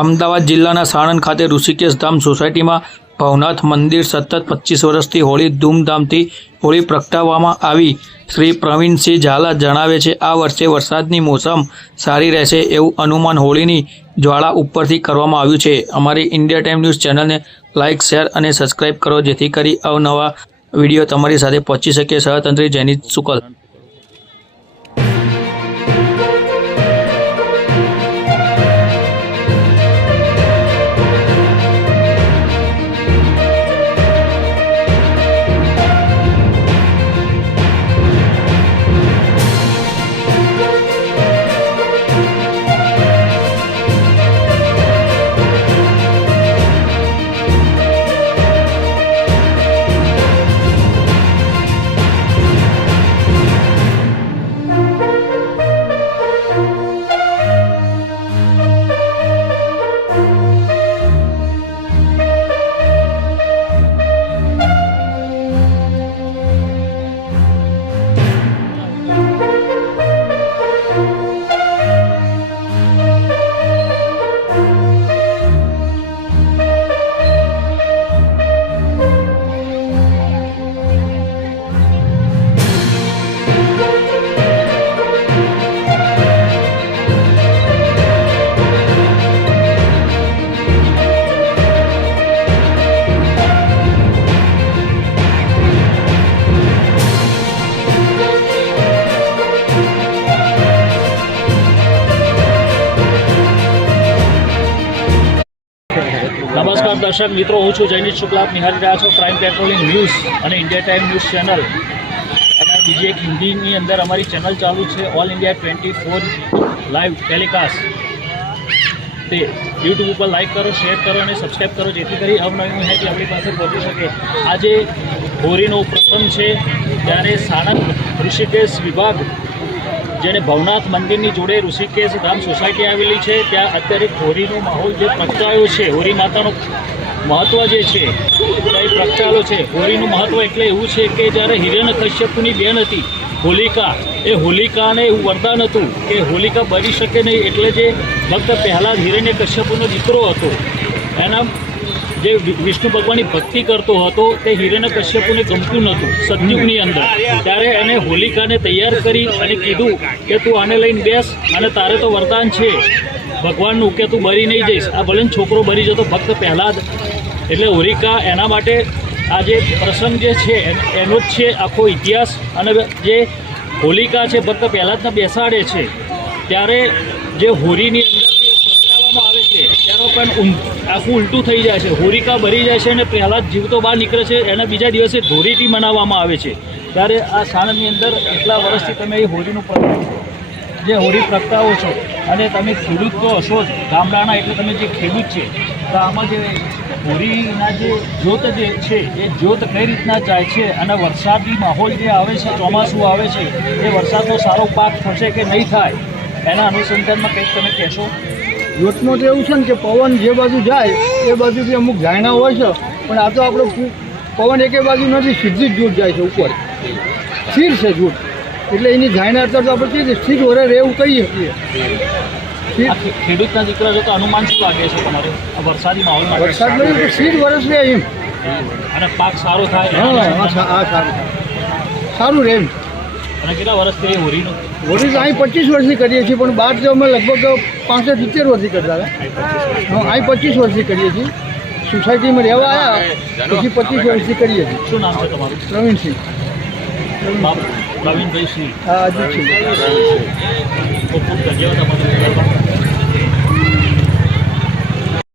અમદાવાદ જિલ્લાના સાણંદ ખાતે ઋષિકેશ ધામ સોસાયટીમાં ભવનાથ મંદિર સતત 25 વર્ષથી હોળી ધૂમધામથી હોળી પ્રગટાવવામાં આવી। શ્રી પ્રવીણસિંહ ઝાલા જણાવે છે, આ વર્ષે વરસાદની મોસમ સારી રહેશે એવું અનુમાન હોળીની જ્વાળા ઉપરથી કરવામાં આવ્યું છે। અમારી ઇન્ડિયા ટાઈમ ન્યૂઝ ચેનલને લાઇક, શેર અને સબસ્ક્રાઇબ કરો, જેથી કરી અવનવા વિડીયો તમારી સાથે પહોંચી શકે। સહતંત્રી જૈનિત શુક્લ। નમસ્કાર દર્શક મિત્રો, હું છું જૈનિત શુક્લ। આપ નિહાળી રહ્યા છો ક્રાઇમ પેટ્રોલિંગ ન્યૂઝ અને ઇન્ડિયા ટાઈમ ન્યૂઝ ચેનલ। અને બીજી એક હિન્દીની અંદર અમારી ચેનલ ચાલુ છે, ઓલ ઇન્ડિયા 24 લાઈવ ટેલિકાસ્ટ। તે યુટ્યુબ ઉપર લાઇક કરો, શેર કરો અને સબસ્ક્રાઈબ કરો, જેથી કરી અવનવી માહિતી આપણી પાસે પહોંચી શકે। આજે હોળીનો પ્રસંગ છે, ત્યારે સાણંદ ઋષિકેશ વિભાગ, જેને ભવનાથ મંદિરની જોડે ઋષિકેશ ધામ સોસાયટી આવેલી છે, ત્યાં અત્યારે હોળીનો માહોલ જે પ્રગટાયો છે, હોળી માતાનું મહત્ત્વ જે છે એ પ્રગટાયેલો છે। હોળીનું મહત્ત્વ એટલે એવું છે કે જ્યારે હિરણ્યકશ્યપની બેન હતી હોલિકા, એ હોલિકાને એવું વરદાન હતું કે હોલિકા બળી શકે નહીં, એટલે જે ભક્ત પહેલાં હિરણ્યકશ્યપનો દીકરો હતો, એના જે વિષ્ણુ ભગવાનની ભક્તિ કરતો હતો, તે હિરણ્યકશ્યપને ગમતું નહોતું સતયુગની અંદર। ત્યારે એને હોલિકાને તૈયાર કરી અને કીધું કે તું આને લઈને બેસ, અને તારે તો વરદાન છે ભગવાનનું કે તું બળી નહીં જઈશ, આ ભલે છોકરો બળી જતો ભક્ત પહેલાં જ। એટલે હોલિકા એના માટે આ જે પ્રસંગ જે છે એનો જ છે આખો ઇતિહાસ। અને જે હોલિકા છે ભક્ત પહેલાં જ બેસાડે છે, ત્યારે જે હોળીની અંદર જે પ્રગટાવવામાં આવે છે ત્યારે પણ આખું ઉલટું થઈ જાય છે, હોલિકા બળી જાય છે અને પહેલાં જ જીવતો બહાર નીકળે છે। એના બીજા દિવસે ધોળીટી મનાવવામાં આવે છે। ત્યારે આ સાણંદની અંદર એટલા વર્ષથી તમે એ હોળીનું જે હોળી પ્રગટાવો છો, અને તમે ખેડૂત તો હશો જ ગામડાના, એટલે તમે જે ખેડૂત છે, તો આમાં જે હોળીના જે જ્યોત જે છે એ જ્યોત કઈ રીતના જાય છે, અને વરસાદી માહોલ જે આવે છે, ચોમાસું આવે છે, એ વરસાદનો સારો પાક થશે કે નહીં થાય, એના અનુસંધાનમાં કંઈક તમે કહેશો? જ્યોતમાં તો એવું છે ને કે પવન જે બાજુ જાય એ બાજુથી અમુક જાયણા હોય છે, પણ આ તો આપણો પવન એકે બાજુ નથી, સીધી જ જ્યોત જાય છે ઉપર, સ્થિર છે જ્યોત, એટલે એની જાયણા અત્યારે તો આપણે કહીએ સ્થિર વરે રહેવું કહી શકીએ। ખેડૂતના દીકરા જો તો અનુમાન શું લાગે છે તમારે આ વરસાદી માહોલમાં? વરસાદ નહીં તો સ્થિર વરસ રહે એમ, અને પાક સારો થાય? સારું રહે એમ। અને કેટલા વર્ષથી હોળીનું? હોળી તો અહીં 25 વર્ષથી કરીએ છીએ, પણ બહાર તો અમે લગભગ 65-70 વર્ષથી કરતા હતા। અહીં 25 વર્ષથી કરીએ છીએ, સોસાયટીમાં રહેવા આવ્યા પછી 25 વર્ષથી કરીએ છીએ। શું નામ છે તમારું? પ્રવીણસિંહ। પ્રવીણભાઈ સિંહ। હા, અજીતસિંહ। ખૂબ ખૂબ ધન્યવાદ અમારા